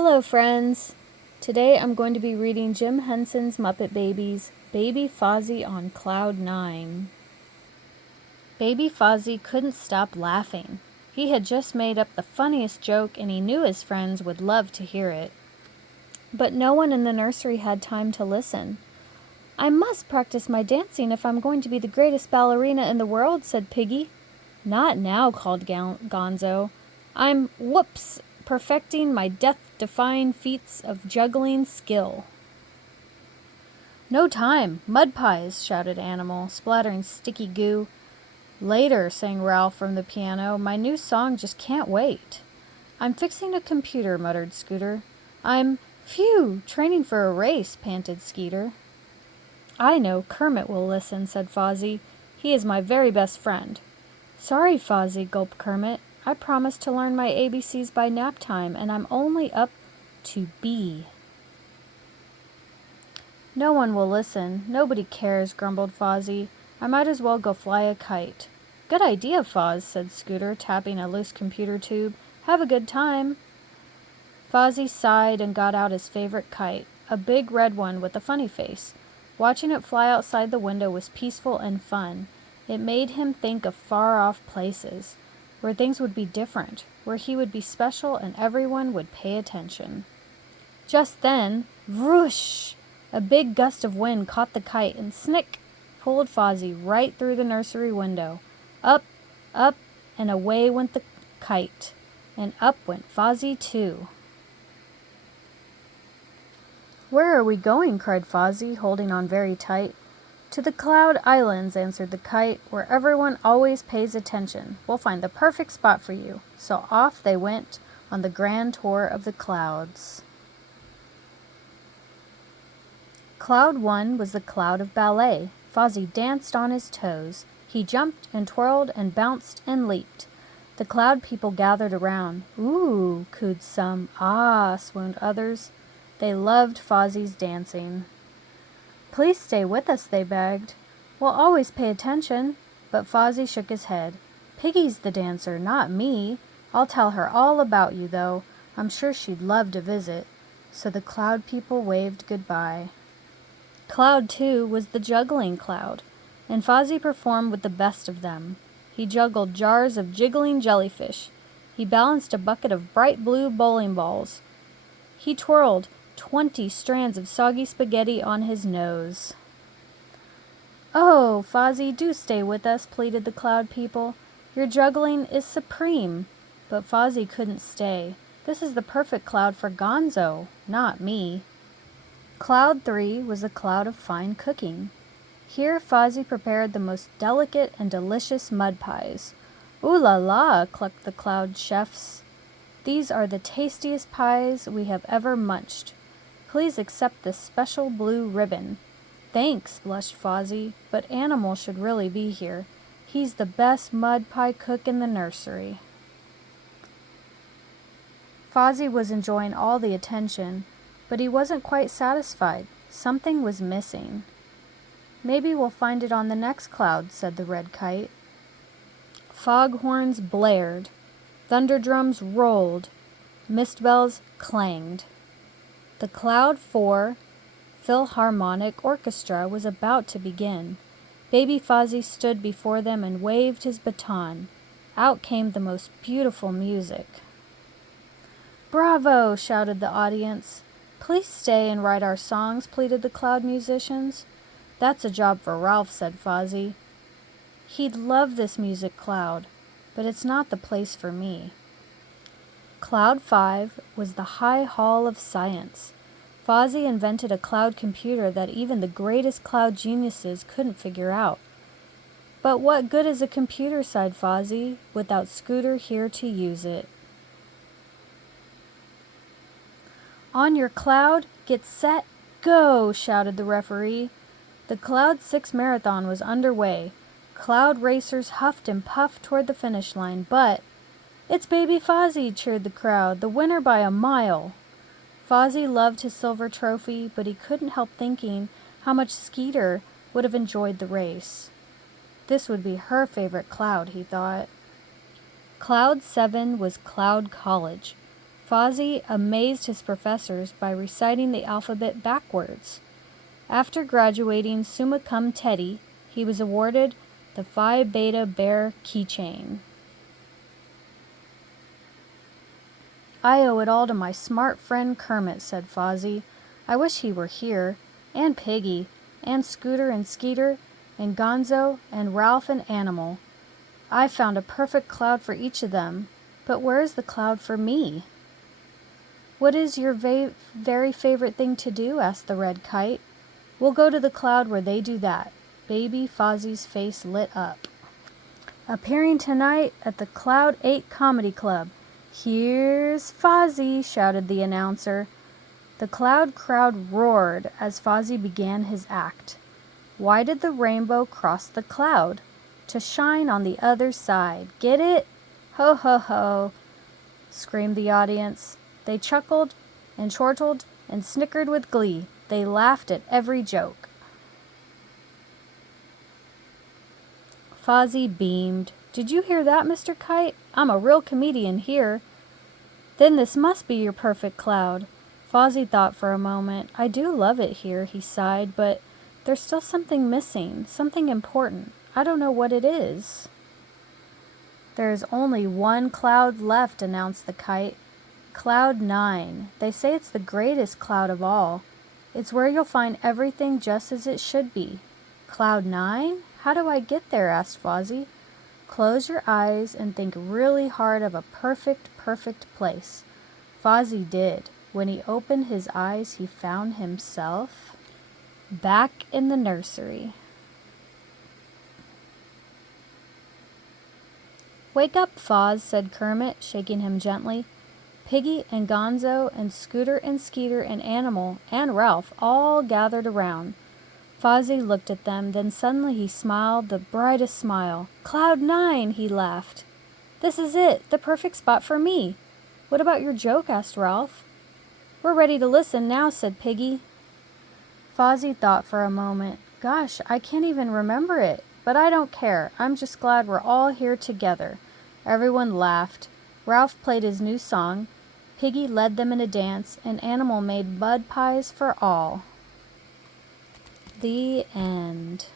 Hello, friends. Today I'm going to be reading Jim Henson's Muppet Babies, Baby Fozzie on Cloud 9. Baby Fozzie couldn't stop laughing. He had just made up the funniest joke and he knew his friends would love to hear it. But no one in the nursery had time to listen. "I must practice my dancing if I'm going to be the greatest ballerina in the world," said Piggy. "Not now," called Gonzo. "I'm, perfecting my death-defying feats of juggling skill." "No time! Mud pies!" shouted Animal, splattering sticky goo. "Later," sang Ralph from the piano. "My new song just can't wait." "I'm fixing a computer," muttered Scooter. Phew, training for a race," panted Skeeter. "I know, Kermit will listen," said Fozzie. "He is my very best friend." "Sorry, Fozzie," gulped Kermit. "I promised to learn my ABCs by nap time, and I'm only up to B." "No one will listen. Nobody cares," grumbled Fozzie. "I might as well go fly a kite." "Good idea, Foz," said Scooter, tapping a loose computer tube. "Have a good time." Fozzie sighed and got out his favorite kite, a big red one with a funny face. Watching it fly outside the window was peaceful and fun. It made him think of far-off places, where things would be different, where he would be special and everyone would pay attention. Just then, whoosh! A big gust of wind caught the kite and snick! Pulled Fozzie right through the nursery window. Up, up, and away went the kite. And up went Fozzie too. "Where are we going?" cried Fozzie, holding on very tight. "To the Cloud Islands," answered the kite, "where everyone always pays attention. We'll find the perfect spot for you." So off they went on the grand tour of the clouds. Cloud 1 was the cloud of ballet. Fozzie danced on his toes. He jumped and twirled and bounced and leaped. The cloud people gathered around. "Ooh," cooed some. "Ah," swooned others. They loved Fozzie's dancing. "Please stay with us," they begged. "We'll always pay attention." But Fozzie shook his head. "Piggy's the dancer, not me. I'll tell her all about you, though. I'm sure she'd love to visit." So the cloud people waved goodbye. Cloud 2 was the juggling cloud, and Fozzie performed with the best of them. He juggled jars of jiggling jellyfish. He balanced a bucket of bright blue bowling balls. He twirled 20 strands of soggy spaghetti on his nose. "Oh, Fozzie, do stay with us," pleaded the cloud people. "Your juggling is supreme." But Fozzie couldn't stay. "This is the perfect cloud for Gonzo, not me." Cloud 3 was a cloud of fine cooking. Here Fozzie prepared the most delicate and delicious mud pies. "Ooh la la," clucked the cloud chefs. "These are the tastiest pies we have ever munched. Please accept this special blue ribbon." "Thanks," blushed Fozzie, "but Animal should really be here. He's the best mud pie cook in the nursery." Fozzie was enjoying all the attention, but he wasn't quite satisfied. Something was missing. "Maybe we'll find it on the next cloud," said the red kite. Foghorns blared. Thunder drums rolled. Mist bells clanged. The Cloud 4 Philharmonic Orchestra was about to begin. Baby Fozzie stood before them and waved his baton. Out came the most beautiful music. "Bravo!" shouted the audience. "Please stay and write our songs," pleaded the cloud musicians. "That's a job for Ralph," said Fozzie. "He'd love this music cloud, but it's not the place for me." Cloud 5 was the High Hall of Science. Fozzie invented a cloud computer that even the greatest cloud geniuses couldn't figure out. "But what good is a computer," sighed Fozzie, "without Scooter here to use it?" "On your cloud, get set, go!" shouted the referee. The Cloud 6 marathon was underway. Cloud racers huffed and puffed toward the finish line, but "It's Baby Fozzie!" cheered the crowd, "the winner by a mile." Fozzie loved his silver trophy, but he couldn't help thinking how much Skeeter would have enjoyed the race. This would be her favorite cloud, he thought. Cloud 7 was Cloud College. Fozzie amazed his professors by reciting the alphabet backwards. After graduating summa cum laude, he was awarded the Phi Beta Bear keychain. "I owe it all to my smart friend Kermit," said Fozzie. "I wish he were here, and Piggy, and Scooter and Skeeter, and Gonzo, and Ralph and Animal. I found a perfect cloud for each of them, but where is the cloud for me?" "What is your very favorite thing to do?" asked the red kite. "We'll go to the cloud where they do that." Baby Fozzie's face lit up. "Appearing tonight at the Cloud 8 Comedy Club, here's Fozzie," shouted the announcer. The cloud crowd roared as Fozzie began his act. Why did the rainbow cross the cloud? To shine on the other side. Get it? Ho, ho, ho, screamed the audience. They chuckled and chortled and snickered with glee. They laughed at every joke. Fozzie beamed. "Did you hear that, Mr. Kite? I'm a real comedian here." "Then this must be your perfect cloud." Fozzie thought for a moment. "I do love it here," he sighed, "but there's still something missing, something important. I don't know what it is." "There's only one cloud left," announced the kite. "Cloud 9. They say it's the greatest cloud of all. It's where you'll find everything just as it should be." "Cloud 9? How do I get there?" asked Fozzie. "Close your eyes and think really hard of a perfect place." Fozzie did. When he opened his eyes, he found himself back in the nursery. "Wake up, Foz," said Kermit, shaking him gently. Piggy and Gonzo and Scooter and Skeeter and Animal and Ralph all gathered around. Fozzie looked at them, then suddenly he smiled the brightest smile. "Cloud 9, he laughed. "This is it, the perfect spot for me." "What about your joke?" asked Ralph. "We're ready to listen now," said Piggy. Fozzie thought for a moment. "Gosh, I can't even remember it, but I don't care. I'm just glad we're all here together." Everyone laughed. Ralph played his new song. Piggy led them in a dance, and Animal made mud pies for all. The end.